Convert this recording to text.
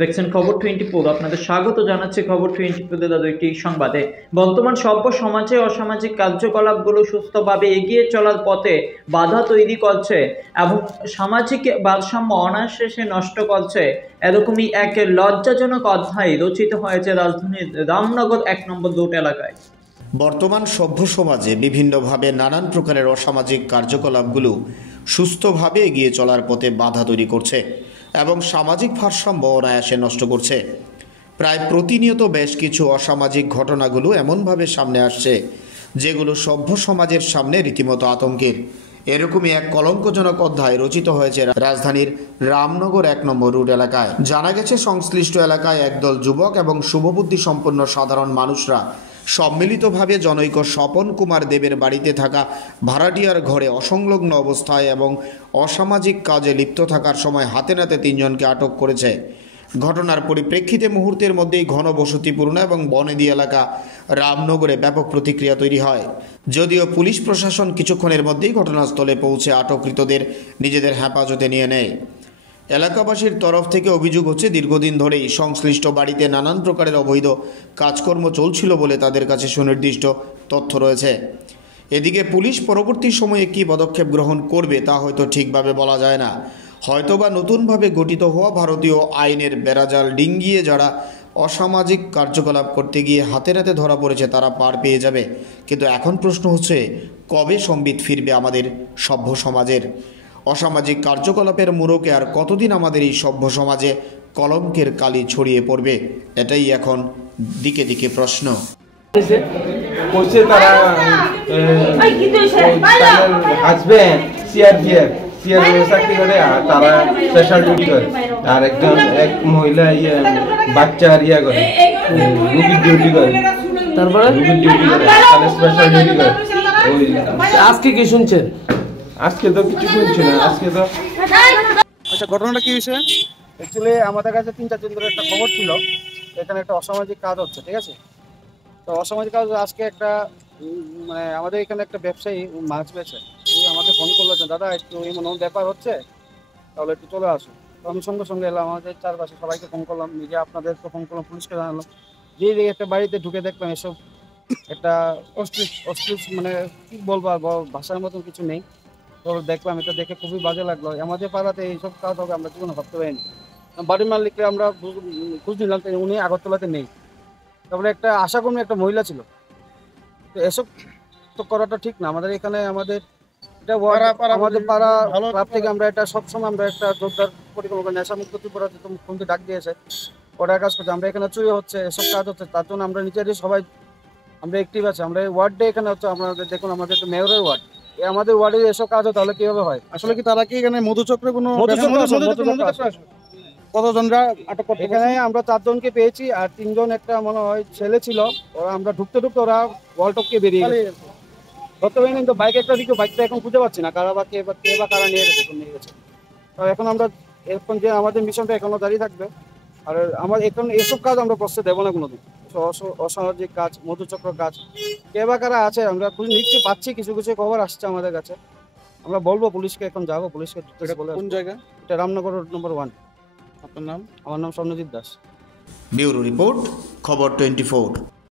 দেখছেন খবর 24। আপনাদের স্বাগত জানাচ্ছি খবর 24 দাদু একটি সংবাদে। বর্তমান সভ্য সমাজে অসামাজিক কার্যকলাপগুলো সুস্থভাবে এগিয়ে চলার পথে বাধা তৈরি করছে এবং সামাজিক ভারসাম্য অনায়াসে নষ্ট করছে, এরকমই এক লজ্জাজনক অধ্যায় রচিত হয়েছে রাজধানীর রামনগর 1 নম্বর রুট এলাকায়। বর্তমান সভ্য সমাজে বিভিন্নভাবে নানান প্রকারের অসামাজিক কার্যকলাপগুলো সুস্থভাবে এগিয়ে চলার পথে বাধা তৈরি করছে এবং সামাজিক ভারসাম্য অনায়াসে নষ্ট করছে। প্রায় প্রতিনিয়ত বেশ কিছু অসামাজিক ঘটনাগুলো এমনভাবে সামনে আসছে যেগুলো সভ্য সমাজের সামনে রীতিমতো আতঙ্কের। এরকমই এক কলঙ্কজনক অধ্যায় রচিত হয়েছে রাজধানীর রামনগর 1 নম্বর রুট এলাকায়। জানা গেছে, সংশ্লিষ্ট এলাকায় একদল যুবক এবং শুভবুদ্ধি সম্পন্ন সাধারণ মানুষরা সম্মিলিতভাবে জনৈক স্বপন কুমার দেবের বাড়িতে থাকা ভাড়াটিয়ার ঘরে অসংলগ্ন অবস্থায় এবং অসামাজিক কাজে লিপ্ত থাকার সময় হাতে নাতে 3 জনকে আটক করেছে। ঘটনার পরিপ্রেক্ষিতে মুহূর্তের মধ্যেই ঘনবসতিপূর্ণ এবং বনেদি এলাকা রামনগরে ব্যাপক প্রতিক্রিয়া তৈরি হয়। যদিও পুলিশ প্রশাসন কিছুক্ষণের মধ্যেই ঘটনাস্থলে পৌঁছে আটককৃতদের নিজেদের হেফাজতে নিয়ে নেয়। এলাকাবাসীর তরফ থেকে অভিযোগ হচ্ছে, দীর্ঘদিন ধরেই সংশ্লিষ্ট বাড়িতে নানান প্রকারের অবৈধ কাজকর্ম চলছিল বলে তাদের কাছে সুনির্দিষ্ট তথ্য রয়েছে। এদিকে পুলিশ পরবর্তী সময়ে কী পদক্ষেপ গ্রহণ করবে তা হয়তো ঠিকভাবে বলা যায় না। হয়তোবা নতুনভাবে গঠিত হওয়া ভারতীয় আইনের বেড়াজাল ডিঙ্গিয়ে যারা অসামাজিক কার্যকলাপ করতে গিয়ে হাতে নাতে ধরা পড়েছে তারা পার পেয়ে যাবে। কিন্তু এখন প্রশ্ন হচ্ছে, কবে সম্বিত ফিরবে আমাদের সভ্য সমাজের? অসামাজিক কার্যকলাপের মোড়কে আর কতদিন আমাদের এই সভ্য সমাজে কলঙ্কের কালি ছড়িয়ে পড়বে? এটাই এখন দিকে দিকে প্রশ্ন। চাকরি করে আর তারা স্পেশাল ডিউটি করে, আর একজন এক মহিলা বাচ্চার করে রুগীর ডিউটি করে, তারপরে রুগীর ডিউটি করে, তাহলে স্পেশাল ডিউটি করে। আজকে কি শুনছেন? আজকে তো কিছু শুনছি না, আজকে তো আচ্ছা, ঘটনাটা কি হয়েছে? অ্যাকচুয়ালি আমাদের কাছে 3-4 দিন ধরে একটা খবর ছিল, এখানে একটা অসামাজিক কাজ হচ্ছে, ঠিক আছে? তো অসামাজিক কাজ আজকে একটা মানে আমাদের এখানে একটা ব্যবসায়ী মাছ বেচে আমাকে ফোন করলো যে দাদা একটু এমন ব্যাপার হচ্ছে, তাহলে একটু চলে আসুন। তো আমি সঙ্গে সঙ্গে এলাম, আমাদের চারপাশে সবাইকে ফোন করলাম, নিজে আপনাদেরকে ফোন করলাম, পুলিশকে জানালাম। যে একটা বাড়িতে ঢুকে দেখলাম এসব একটা অশ্লীল মানে কী বলবো ভাষার মতন কিছু নেই। তো দেখলাম, এটা দেখে খুবই বাজে লাগলো। আমাদের পাড়াতে এইসব কাজ হবে আমরা জীবনে ভাবতে পারিনি। বাড়ির মালিককে আমরা খোঁজ নিলাম, উনি আগরতলাতে নেই। তারপরে একটা আশাকর্মী একটা মহিলা ছিল। তো এসব তো করাটা ঠিক না। আমাদের এখানে আমাদের এটা আমাদের পাড়া ক্লাব থেকে আমরা এটা সবসময় আমরা একটা জোরদার পরিকল্পনা করি। নেশামুক্ত ত্রিপুরা মুখ্যমন্ত্রী ডাক দিয়েছে, ওটা কাজ করছে। আমরা এখানে চুরি হচ্ছে, এসব কাজ হচ্ছে, তার জন্য আমরা নিজেরই সবাই আমরা অ্যাক্টিভ আছি। আমরা এই ওয়ার্ডে এখানে হচ্ছে, আমাদের দেখুন আমাদের একটা মেয়রের ওয়ার্ড, আমাদের ওয়ার্ডে এসব কাজ হয় তাহলে কিভাবে হয়? আসলে কি তারা কি এখানে মধুচক্রে কোনো কতজনরা আটক করতে? এখানে আমরা 4 জনকে পেয়েছি, আর 3 জন একটা মনে হয় ছেলে ছিল। ওরা আমরা ঢুকতে ওরা ওয়াল টপকে বেরিয়ে গেছে। ধরতে পারিনি, কিন্তু বাইক একটা দিকে বাইকটা এখন খুঁজে পাচ্ছি না, কারা বা কে বা কারা নিয়ে গেছে। তো এখন আমরা এখন যে আমাদের মিশনটা এখনো দাঁড়িয়ে থাকবে। আর আমাদের এখন এসব কাজ আমরা প্রশ্রয় দেবো না কোনোদিন। অসামাজিক কাজ, মধুচক্র কাজ, কে বা কারা আছে আমরা খুঁজে নিচ্ছি, পাচ্ছি, কিছু কিছু খবর আসছে আমাদের কাছে। আমরা বলবো পুলিশকে, এখন যাবো পুলিশকে। কোন জায়গা? এটা রামনগর নম্বর 1। আপনার নাম? আমার নাম স্বর্ণজিৎ দাস। ব্যুরো রিপোর্ট, খবর 24।